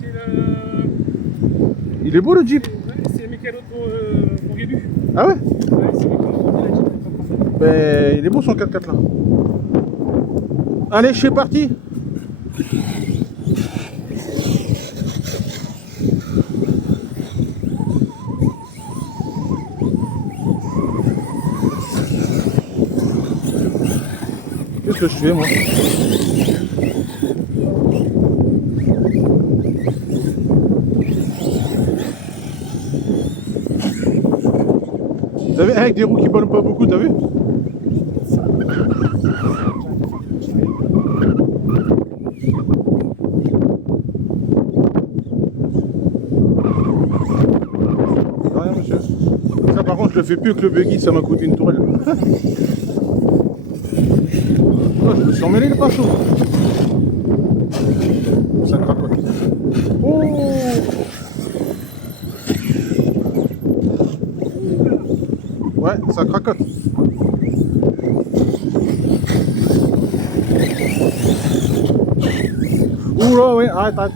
C'est le... Il est beau le Jeep. C'est le mécano pour Guébu. Ah ouais? Ouais, c'est le mécano pour la Jeep. Ben, il est beau son 4x4 là. Allez, je suis parti. Qu'est-ce que je fais moi? Vous avez avec des roues qui ballonnent pas beaucoup, t'as vu? Rien monsieur. Ça par contre je le fais plus que le buggy, ça m'a coûté une tourelle. Oh, je me suis emmêlé le pinceau. Ça cracote. Oh! Ouais, ça cracote. Oula, ouais, arrête, arrête.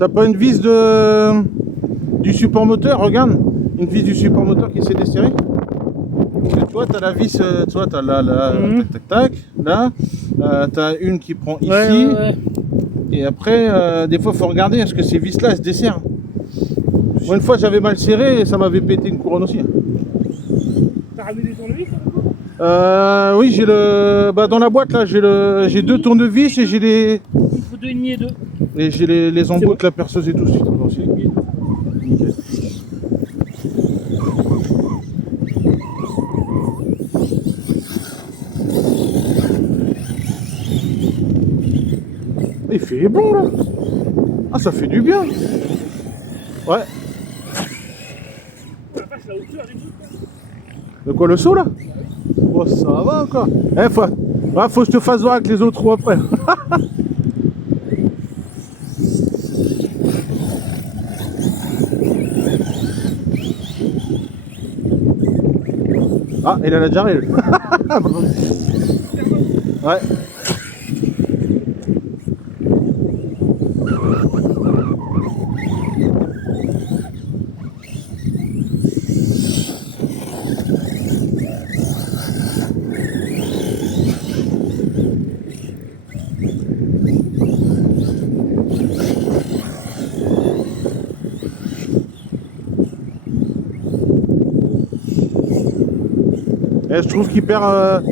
T'as pas une vis du support moteur, regarde. Une vis du support moteur qui s'est desserrée. Tu vois, t'as la vis, tu vois, t'as là, tac, tac, tac, là. T'as une qui prend ici. Ouais. Et après, des fois, faut regarder, est-ce que ces vis-là, elles se desserrent. Moi, une fois, j'avais mal serré et ça m'avait pété une couronne aussi. T'as ramené des tournevis? Oui, j'ai le... Bah, dans la boîte, là, j'ai deux tournevis et j'ai les... Il faut 2,5 et 2. Et j'ai les embouts avec la perceuse et tout. Aussi. Nickel. Il fait bon là. Ah, ça fait du bien. Ouais. La vache, la hauteur du Jeep. De quoi, le saut là? Oh, ça va encore. Eh, faut que je te fasse voir avec les autres roues après. Ah, il en a déjà arrivé. Ouais. Et je trouve qu'il perd.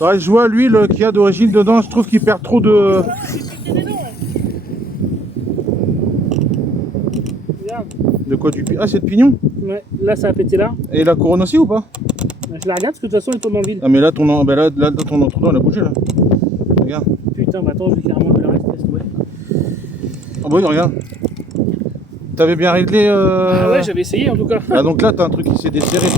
Ouais, je vois l'huile qu'il y a d'origine dedans, je trouve qu'il perd trop de. Regarde. De quoi du. Ah, c'est de pignon? Ouais, là ça a pété là. Et la couronne aussi ou pas? Je la regarde parce que de toute façon elle tourne dans le vide. Ah, mais là, ton entre-temps, elle a bougé là. Regarde. Putain, bah attends, je vais carrément le reste. Laisse tomber. Ah, bah oui, regarde. T'avais bien réglé. Ah ouais, j'avais essayé en tout cas. Ah, donc là, t'as un truc qui s'est desserré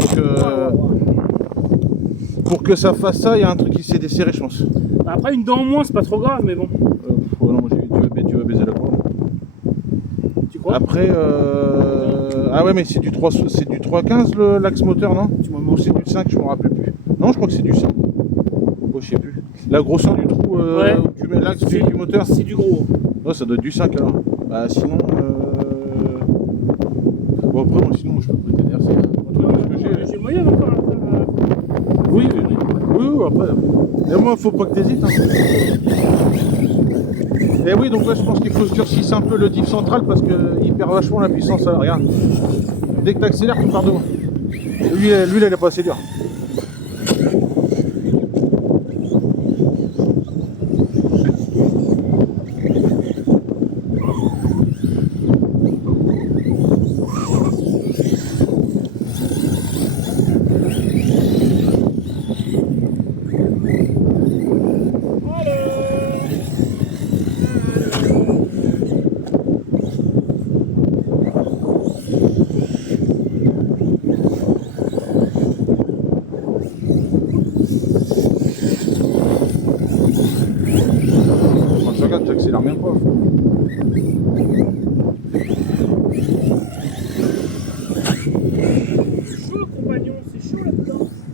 pour que ça fasse ça, il y a un truc qui s'est desserré, je pense. Après, une dent en moins, c'est pas trop grave, mais bon. Oh non, tu vas baiser la couronne. Tu crois? Après, ah ouais, mais c'est du 3,15 l'axe moteur, non? Ou c'est du 5, je me rappelle plus. Non, je crois que c'est du 5. Oh, je sais plus. La grosseur du trou Ouais. où tu mets l'axe du moteur? C'est du gros. Ouais, ça doit être du 5 alors. Bah sinon. Bon, après, moi, sinon, je peux pas t'aider. C'est un truc que j'ai. J'ai le moyen encore. Oui, après. Et moi, faut pas que t'hésites. Hein. Et oui, donc là, je pense qu'il faut se durcir un peu le diff central parce qu'il perd vachement la puissance. Là, regarde. Dès que t'accélères, tu pars devant. Lui, elle est pas assez dure.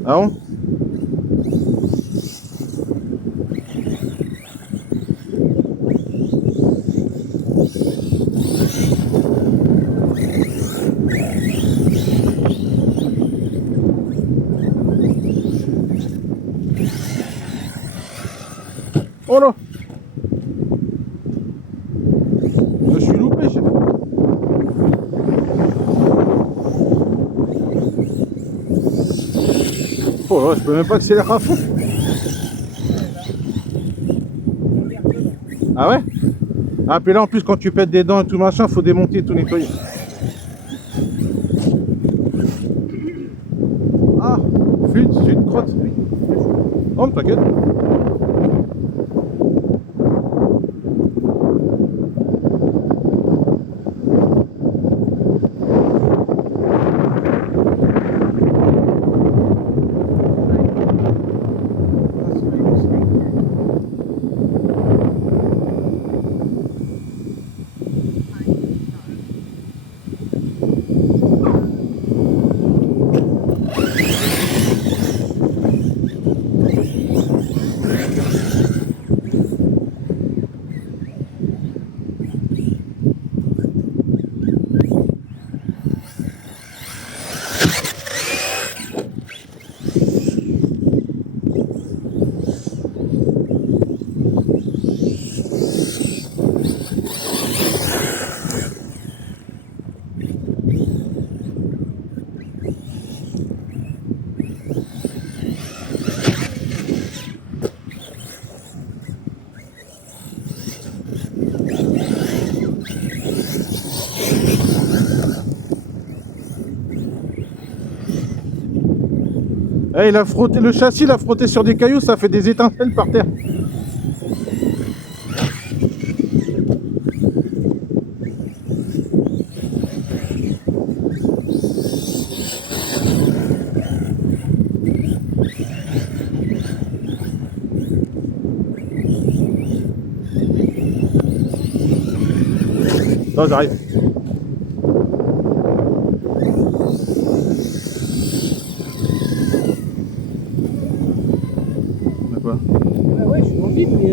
Ah bon? Oh là! Je suis loupé, je sais pas. Oh là, je peux même pas accélérer à fond. Ah ouais? Ah, puis là en plus quand tu pètes des dents et tout machin, faut démonter, tout nettoyer. Ah, flûte, c'est une crotte. Oh, mais t'inquiète. Eh, il a frotté le châssis, il a frotté sur des cailloux, ça fait des étincelles par terre. Non, j'arrive. Quoi? Ah ouais, je suis dans le vide, mais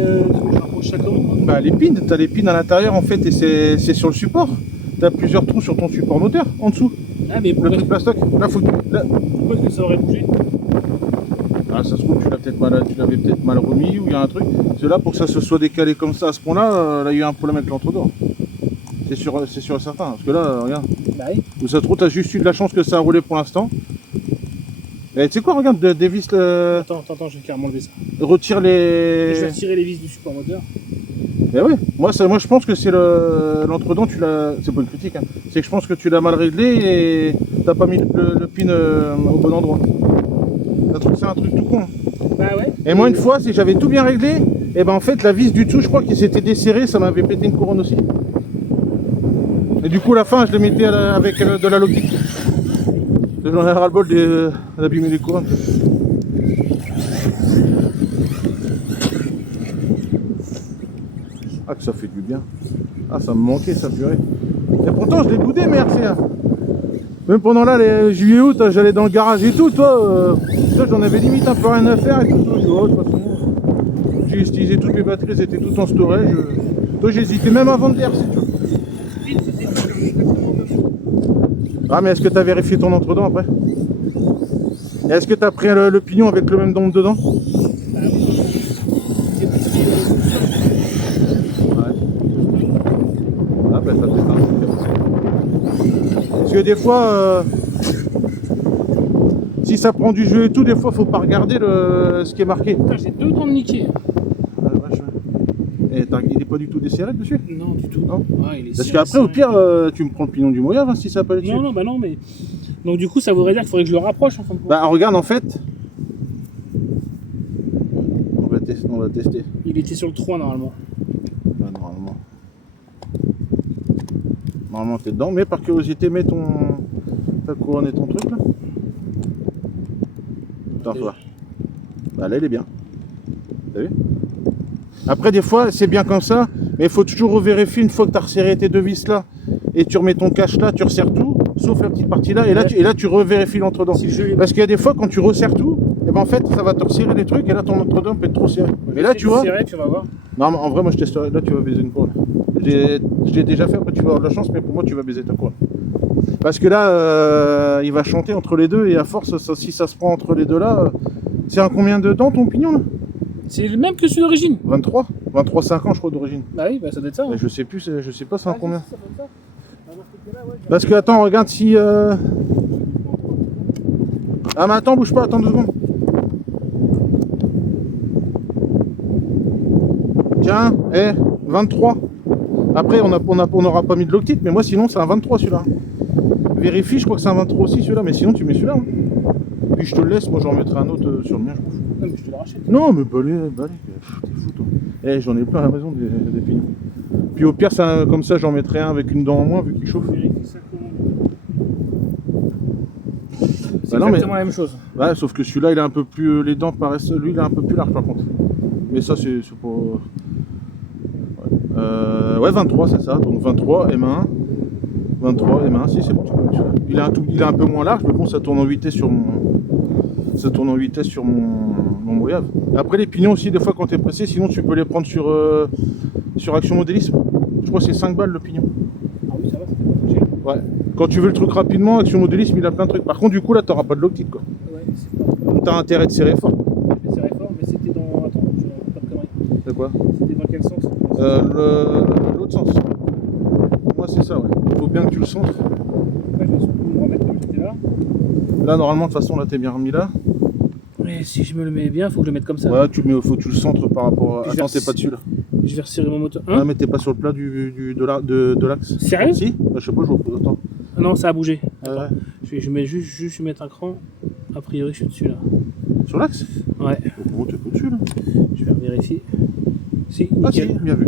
je rapproche ça comment moi? Bah les pins, t'as les pins à l'intérieur en fait et c'est sur le support. T'as plusieurs trous sur ton support moteur en dessous. Ah, mais Le pourquoi, truc plastoc. Là faut que... là. pourquoi est-ce que ça aurait bougé? Ah, ça se trouve tu l'avais peut-être mal remis ou il y a un truc. C'est là pour que ça se soit décalé comme ça à ce point-là, là il y a eu un problème avec l'entre-deux. C'est sûr et certain. Parce que là, regarde. Bah oui. Ou ça se trouve t'as juste eu de la chance que ça a roulé pour l'instant. Et tu sais quoi, regarde, dévisse le... Attends, je vais carrément enlever ça. Retire les... Je vais retirer les vis du support moteur. Mais oui, moi je pense que c'est l'entre-dents, tu l'as. C'est pas une critique, hein. C'est que je pense que tu l'as mal réglé et t'as pas mis le pin au bon endroit. C'est un truc tout con. Hein. Bah ouais. Et moi une fois, si j'avais tout bien réglé, et ben en fait la vis du dessous, je crois qu'il s'était desserré, ça m'avait pété une couronne aussi. Et du coup la fin je le mettais avec de la logique. J'en ai ras-le-bol d'abîmer les couronnes. Ah que ça fait du bien. Ah ça me manquait ça purée. Et pourtant je l'ai boudé merci hein. Même pendant là les juillet août j'allais dans le garage et tout toi, j'en avais limite un peu rien à faire et tout. Je dis, oh, de toute façon, j'ai utilisé toutes mes batteries, elles étaient toutes en storage. Toi j'hésitais même à vendre des RC tu vois. Ah mais est-ce que tu as vérifié ton entre-dents après? Et est-ce que tu as pris le pignon avec le même dôme dedans? Ah bah ça peut être un truc. Parce que des fois, si ça prend du jeu et tout, des fois faut pas regarder ce qui est marqué. Putain, j'ai 2 dents de niqué. Ah, vache, ouais. Et il est pas du tout desserré dessus? Non, du tout. Non. Ouais, il est Parce serré, qu'après au serré. pire, tu me prends le pignon du moyage hein, si ça peut aller dessus. Non, bah non, mais. Donc du coup, ça voudrait dire qu'il faudrait que je le rapproche en fin de compte. Bah regarde en fait. On va tester. Il était sur le 3 normalement. Bah, normalement. Normalement t'es dedans, mais par curiosité mets ta couronne et ton truc là. Attends, toi. Bah là il est bien. T'as vu? Après des fois c'est bien comme ça, mais il faut toujours revérifier une fois que tu as resserré tes deux vis là et tu remets ton cache là, tu resserres tout, sauf la petite partie là, et là tu revérifies l'entre-dents. Si je l'ai- Parce qu'il y a des fois quand tu resserres tout, et ben en fait ça va te resserrer les trucs et là ton autre dent peut être trop serré. Et là tu vois. Serré, puis on va voir. Non mais en vrai moi je testerai, là tu vas baiser une couronne. J'ai déjà fait, après tu vas avoir de la chance, mais pour moi tu vas baiser ta couronne. Parce que là il va chanter entre les deux et à force si ça se prend entre les deux là, c'est un combien de dents ton pignon là? C'est le même que celui d'origine. 23 5 ans je crois d'origine. Bah oui, bah ça doit être ça. Hein. Je sais plus, je sais pas c'est un combien. Ça doit être ça. On va voir ce que là, ouais, Parce que attends, regarde si... Ah mais attends, bouge pas, attends 2 secondes. Tiens, 23. Après, on n'aura pas mis de loctite, mais moi sinon c'est un 23 celui-là. Vérifie, je crois que c'est un 23 aussi celui-là, mais sinon tu mets celui-là. Hein. Puis je te le laisse, moi j'en mettrai un autre sur le mien, je m'en fous. Non, mais je te le rachète. Non, mais balai, t'es fou toi. J'en ai plein à la maison des pignons. Puis au pire, comme ça j'en mettrai un avec une dent en moins vu qu'il chauffe. Vérifie ça comment. C'est Bah non, exactement la même chose. Ouais, sauf que celui-là, il est un peu plus... Les dents paraissent... Lui, il est un peu plus large, par contre. Mais ça, c'est pas... Ouais, 23, c'est ça. Donc 23, M1. 23, M1, si, c'est bon. Il est un peu moins large, mais bon, ça tourne en vitesse sur mon... Ça tourne en vitesse sur mon brouillard. Après, les pignons aussi, des fois, quand t'es pressé, sinon, tu peux les prendre sur Action Modélisme. Je crois que c'est 5 balles, le pignon. Ah oui, ça va, c'était pas très cher. Ouais. Quand tu veux le truc rapidement, Action Modélisme, il a plein de trucs. Par contre, du coup, là, t'auras pas de loctite, quoi. Ouais, c'est pas. Donc, t'as intérêt de serrer fort. Je serrais fort, mais c'était dans. Attends, je ne pas de conneries. C'est quoi? C'était dans quel sens? L'autre sens. Moi, c'est ça, ouais. Faut bien que tu le centres. Ouais, je vais surtout me remettre comme j'étais là. Là, normalement, de toute façon, là, t'es bien remis là. Mais si je me le mets bien, faut que je le mette comme ça. Ouais, faut que tu le centres par rapport à... Puis Attends, t'es pas dessus, là. Je vais resserrer mon moteur. Ah, mais t'es pas sur le plat de l'axe. Sérieux? Si? Je sais pas, je vois. Attends. Ah non, ça a bougé. Ouais. Attends. Je vais juste mettre un cran. A priori, je suis dessus là. Sur l'axe? Ouais. Bon, t'es pas dessus, là. Je vais vérifier. Si, Ah, si, nickel. bien vu.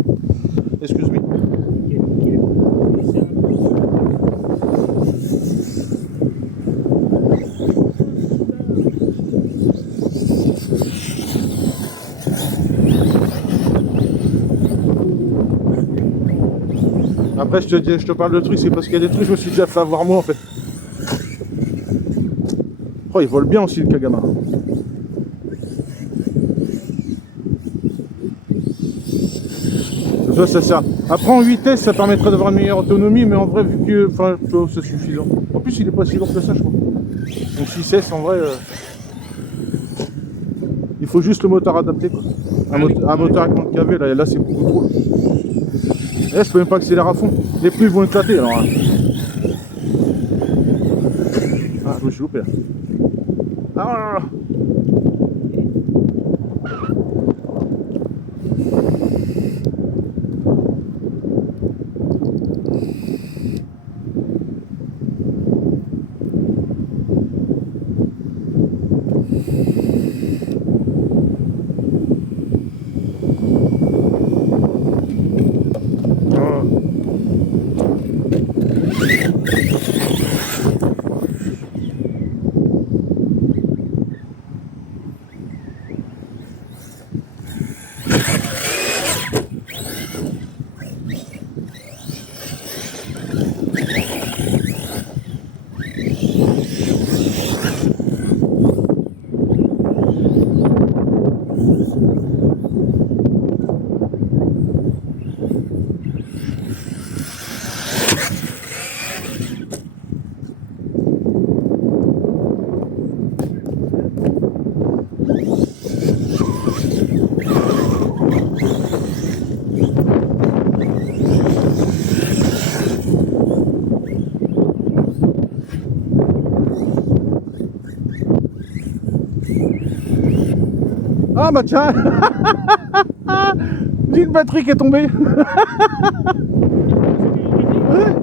Excuse-moi. Nickel, nickel. Et c'est un peu. Après, je te parle de trucs, c'est parce qu'il y a des trucs, je me suis déjà fait avoir moi, en fait. Oh, il vole bien aussi, le Kagama. Ça sert. Après en vitesse ça permettrait d'avoir une meilleure autonomie, mais en vrai vu que enfin c'est suffisant. En plus il est pas si lourd que ça je crois. Donc 6S en vrai il faut juste le moteur adapté quoi. Un moteur avec moins de kV là c'est beaucoup trop. Et là je peux même pas accélérer à fond. Les pneus vont éclater alors. Hein. Ah je me suis loupé là. Ah. Ah bah tiens. J'ai une batterie qui est tombée. Ouais.